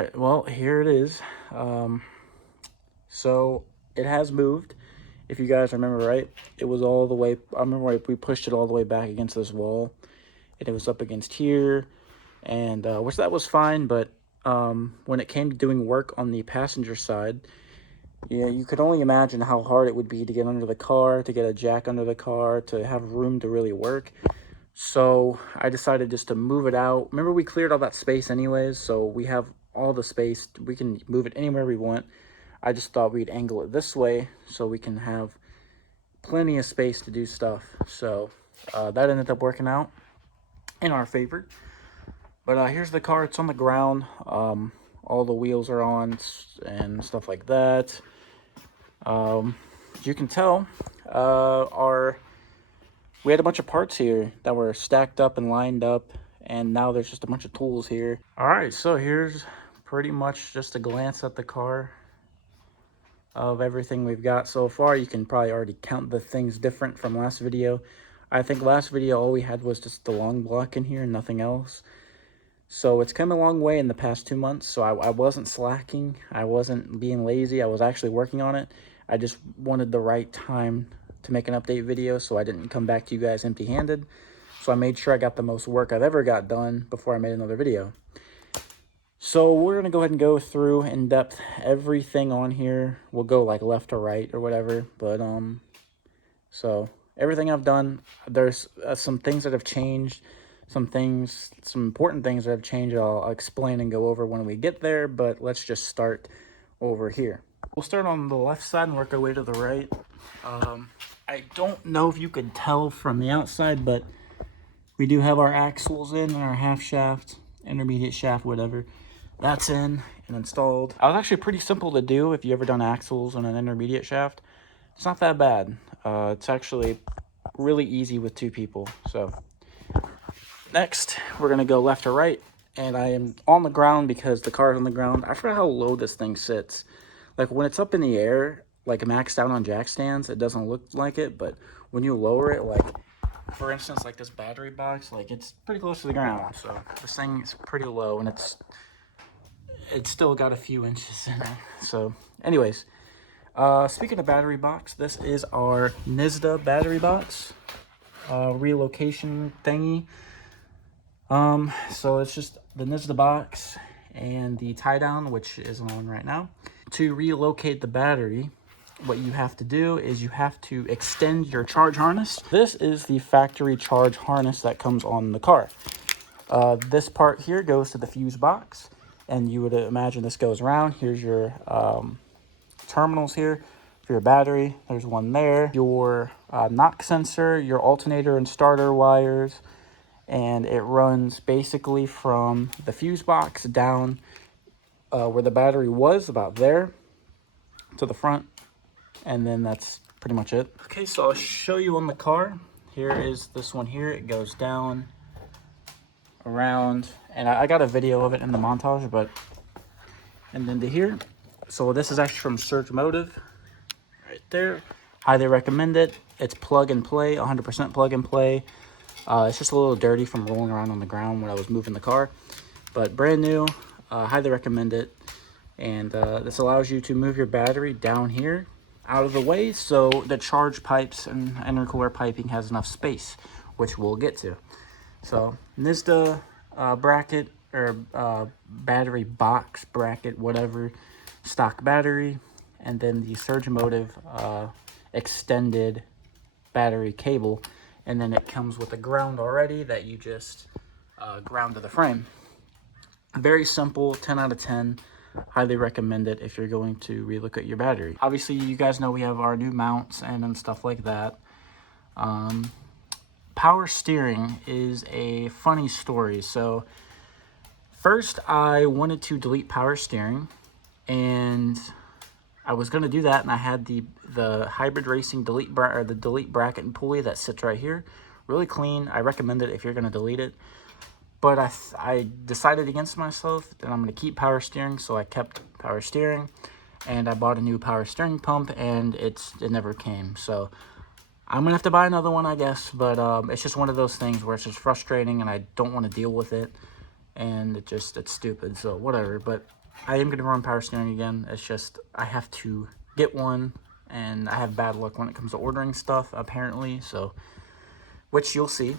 right, well, here it is. So it has moved. If you guys remember right, it was all the way, I remember we pushed it all the way back against this wall. And it was up against here, and which that was fine, but when it came to doing work on the passenger side, yeah, you could only imagine how hard it would be to get under the car, to get a jack under the car, to have room to really work. So I decided just to move it out. Remember, we cleared all that space anyways, so we have all the space. We can move it anywhere we want. I just thought we'd angle it this way so we can have plenty of space to do stuff. So that ended up working out in our favor. But here's the car. It's on the ground. All the wheels are on and stuff like that. As you can tell, we had a bunch of parts here that were stacked up and lined up, and now there's just a bunch of tools here. All right, so here's pretty much just a glance at the car of everything we've got so far. You can probably already count the things different from last video. I think last video all we had was just the long block in here and nothing else. So it's come a long way in the past 2 months. So I wasn't slacking. I wasn't being lazy. I was actually working on it. I just wanted the right time to make an update video, so I didn't come back to you guys empty-handed. So I made sure I got the most work I've ever got done before I made another video. So we're going to go ahead and go through in depth everything on here. We'll go like left to right or whatever. But so everything I've done, there's some things that have changed. Some important things that have changed, I'll explain and go over when we get there, but let's just start over here. We'll start on the left side and work our way to the right. I don't know if you could tell from the outside, but we do have our axles in and our half shaft, intermediate shaft, whatever. That's in and installed. It was actually pretty simple to do if you ever done axles on an intermediate shaft. It's not that bad. It's actually really easy with 2 people, so... Next, we're going to go left to right, and I am on the ground because the car is on the ground. I forgot how low this thing sits. Like, when it's up in the air, like maxed out on jack stands, it doesn't look like it, but when you lower it, like, for instance, like this battery box, like, it's pretty close to the ground, so this thing is pretty low, and it's still got a few inches in it. So, anyways, speaking of battery box, this is our NISDA battery box, relocation thingy. So it's just the NISDA box and the tie down, which is on right now. To relocate the battery, what you have to do is you have to extend your charge harness. This is the factory charge harness that comes on the car. This part here goes to the fuse box, and you would imagine this goes around. Here's your terminals here for your battery. There's one there. Your knock sensor, your alternator and starter wires, and it runs basically from the fuse box down where the battery was, about there, to the front, and then that's pretty much it. Okay, so I'll show you on the car. Here is this one here. It goes down, around, and I got a video of it in the montage, but, and then to here. So this is actually from Surge Motive, right there. Highly recommend it. It's plug and play, 100% plug and play. It's just a little dirty from rolling around on the ground when I was moving the car, but brand new. Highly recommend it. And this allows you to move your battery down here out of the way so the charge pipes and intercooler piping has enough space, which we'll get to. So NISDA bracket, or battery box bracket, whatever, stock battery, and then the Surge Motive extended battery cable. And then it comes with a ground already that you just ground to the frame. Very simple, 10 out of 10. Highly recommend it if you're going to relook at your battery. Obviously, you guys know we have our new mounts and stuff like that. Power steering is a funny story. So first, I wanted to delete power steering, and I was going to do that, and I had the Hybrid Racing delete bracket and pulley that sits right here. Really clean. I recommend it if you're going to delete it. But I decided against myself that I'm going to keep power steering, so I kept power steering, and I bought a new power steering pump, and it never came. So I'm going to have to buy another one, I guess, but it's just one of those things where it's just frustrating, and I don't want to deal with it, and it's stupid, so whatever. But I am going to run power steering again. It's just I have to get one, and I have bad luck when it comes to ordering stuff, apparently, so, which you'll see.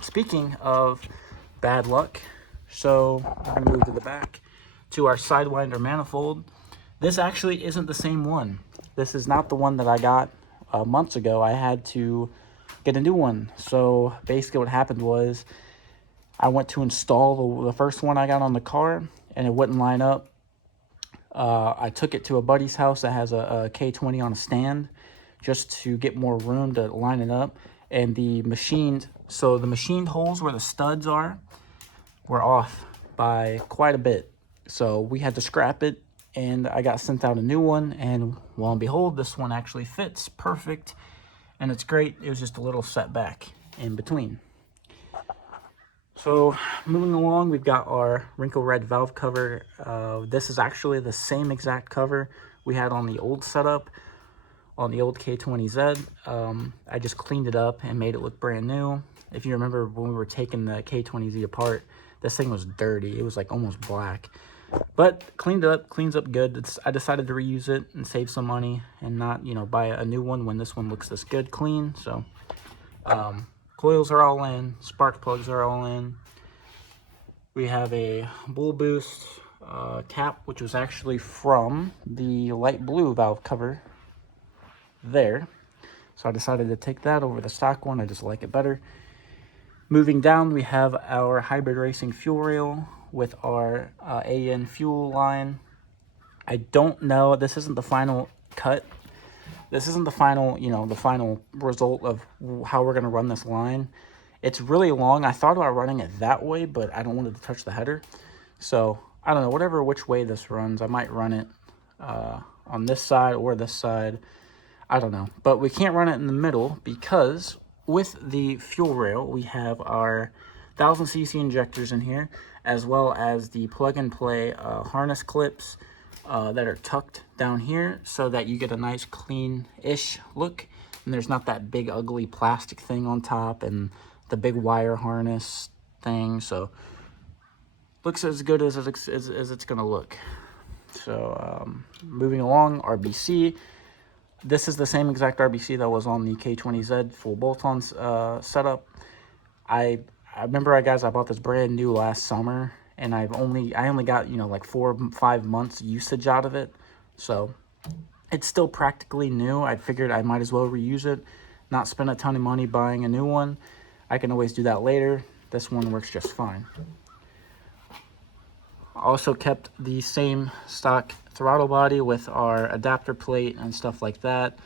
Speaking of bad luck, so we're going to move to the back to our Sidewinder manifold. This actually isn't the same one. This is not the one that I got months ago. I had to get a new one. So basically what happened was I went to install the first one I got on the car, and it wouldn't line up. I took it to a buddy's house that has a K20 on a stand just to get more room to line it up. And the machined holes where the studs are were off by quite a bit. So we had to scrap it, and I got sent out a new one, and lo and behold, this one actually fits perfect, and it's great. It was just a little setback in between. So moving along, we've got our wrinkle red valve cover. This is actually the same exact cover we had on the old setup, on the old K20Z. I just cleaned it up and made it look brand new. If you remember when we were taking the K20Z apart, this thing was dirty. It was like almost black. But cleaned it up, cleans up good. I decided to reuse it and save some money and not, you know, buy a new one when this one looks this good, clean. So coils are all in, spark plugs are all in. We have a bull boost cap, which was actually from the light blue valve cover there. So I decided to take that over the stock one. I just like it better. Moving down, we have our hybrid racing fuel rail with our AN fuel line. I don't know, this isn't the final cut. This isn't the final, you know, the final result of how we're gonna run this line. It's really long. I thought about running it that way, but I don't want it to touch the header. So I don't know, which way this runs, I might run it on this side or this side. I don't know, but we can't run it in the middle because with the fuel rail, we have our 1000cc injectors in here, as well as the plug-and-play harness clips that are tucked down here so that you get a nice clean-ish look, and there's not that big ugly plastic thing on top and the big wire harness thing. So looks as good as it's gonna look. So moving along, RBC. This is the same exact RBC that was on the K20Z full bolt-on setup. I remember, guys, I bought this brand new last summer, and I only got, you know, like 4 or 5 months usage out of it. So it's still practically new. I figured I might as well reuse it, not spend a ton of money buying a new one. I can always do that later. This one works just fine. Also kept the same stock throttle body with our adapter plate and stuff like that.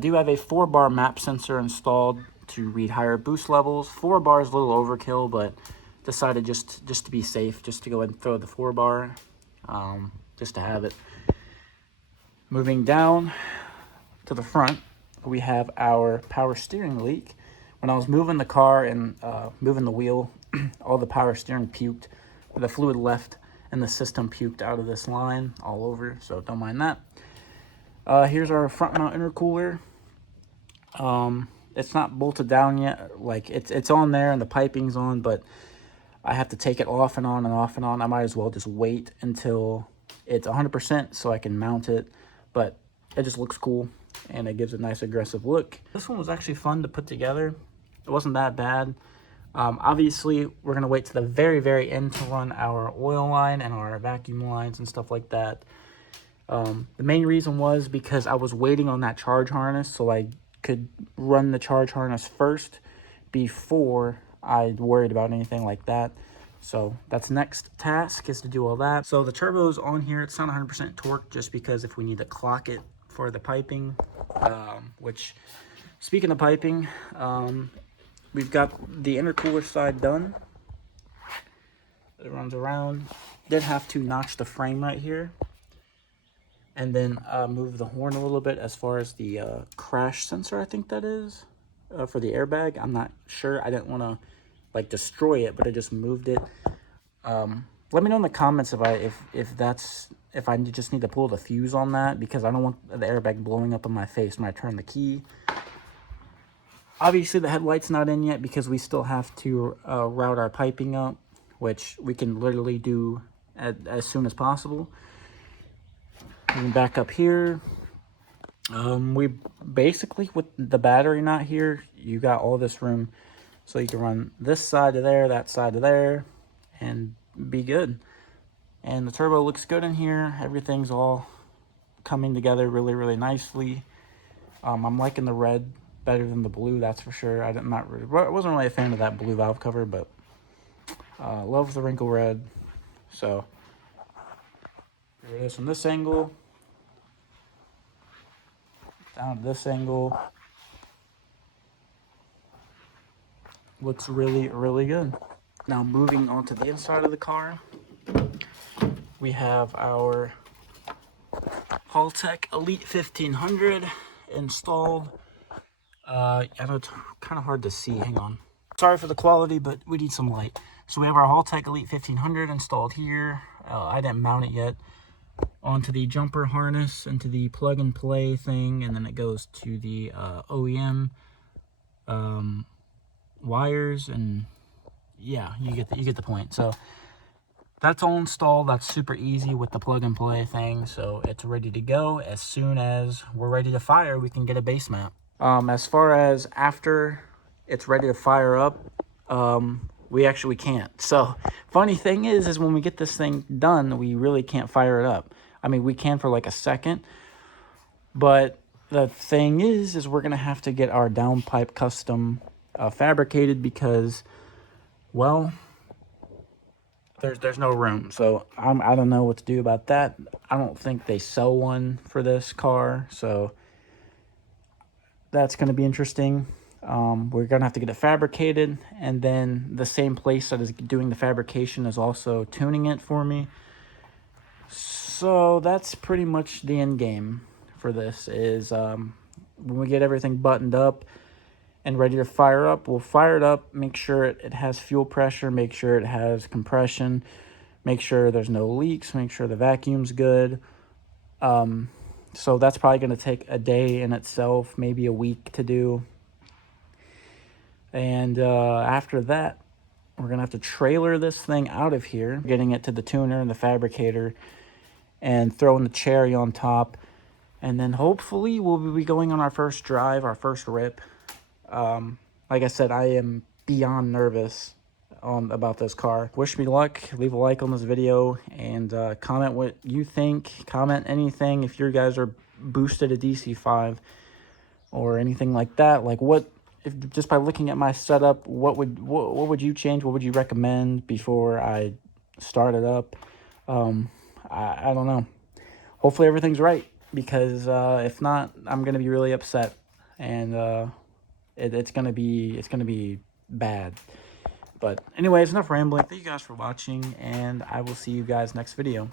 Do have a 4-bar map sensor installed to read higher boost levels. 4 bars a little overkill, but decided just to be safe, just to go ahead and throw the 4-bar, just to have it. Moving down to the front, we have our power steering leak. When I was moving the car and moving the wheel, all the power steering puked. The fluid left and the system puked out of this line all over, so don't mind that. Here's our front mount intercooler. It's not bolted down yet. Like it's on there and the piping's on, but I have to take it off and on and off and on. I might as well just wait until it's 100% so I can mount it, but it just looks cool and it gives a nice aggressive look. This one was actually fun to put together. It wasn't that bad. Obviously, we're going to wait to the very, very end to run our oil line and our vacuum lines and stuff like that. The main reason was because I was waiting on that charge harness so I could run the charge harness first before I worried about anything like that. So that's next task, is to do all that. So the turbo's on here. It's not 100% torque just because if we need to clock it for the piping, which, speaking of piping, we've got the intercooler side done. It runs around. Did have to notch the frame right here. And then move the horn a little bit as far as the crash sensor, I think that is, for the airbag. I'm not sure. I didn't want to like destroy it, but I just moved it. Let me know in the comments if I just need to pull the fuse on that, because I don't want the airbag blowing up in my face when I turn the key. Obviously, the headlight's not in yet because we still have to route our piping up, which we can literally do as soon as possible. And back up here, we basically, with the battery not here, you got all this room, so you can run this side to there, that side to there, and be good. And the turbo looks good in here. Everything's all coming together really, really nicely. I'm liking the red better than the blue, that's for sure. I wasn't really a fan of that blue valve cover, but love the wrinkle red. So here it is from this angle, down to this angle. Looks really, really good. Now moving on to the inside of the car, we have our Haltech Elite 1500 installed. I know it's kind of hard to see, hang on. Sorry for the quality, but we need some light. So we have our Haltech Elite 1500 installed here. I didn't mount it yet. Onto the jumper harness, into the plug and play thing, and then it goes to the OEM wires, and yeah, you get the point. So that's all installed. That's super easy with the plug and play thing. So it's ready to go. As soon as we're ready to fire, we can get a base map. As far as after it's ready to fire up, we actually can't. So funny thing is when we get this thing done, we really can't fire it up. I mean, we can for like a second, but the thing is we're gonna have to get our downpipe custom fabricated, because, well, there's no room. So I don't know what to do about that. I don't think they sell one for this car, so that's going to be interesting. We're going to have to get it fabricated, and then the same place that is doing the fabrication is also tuning it for me. So that's pretty much the end game for this, is when we get everything buttoned up and ready to fire up, we'll fire it up, make sure it has fuel pressure, make sure it has compression, make sure there's no leaks, make sure the vacuum's good. So that's probably going to take a day in itself, maybe a week to do. And after that, we're going to have to trailer this thing out of here, getting it to the tuner and the fabricator, and throwing the cherry on top. And then hopefully we'll be going on our first drive, our first rip. Like I said, I am beyond nervous about this car. Wish me luck. Leave a like on this video, and comment what you think. Comment anything if you guys are boosted a DC5 or anything like that. Like, what if, just by looking at my setup, what would you change? What would you recommend before I start it up? I don't know. Hopefully everything's right, because if not, I'm gonna be really upset, and it's gonna be bad. But anyways, enough rambling. Thank you guys for watching, and I will see you guys next video.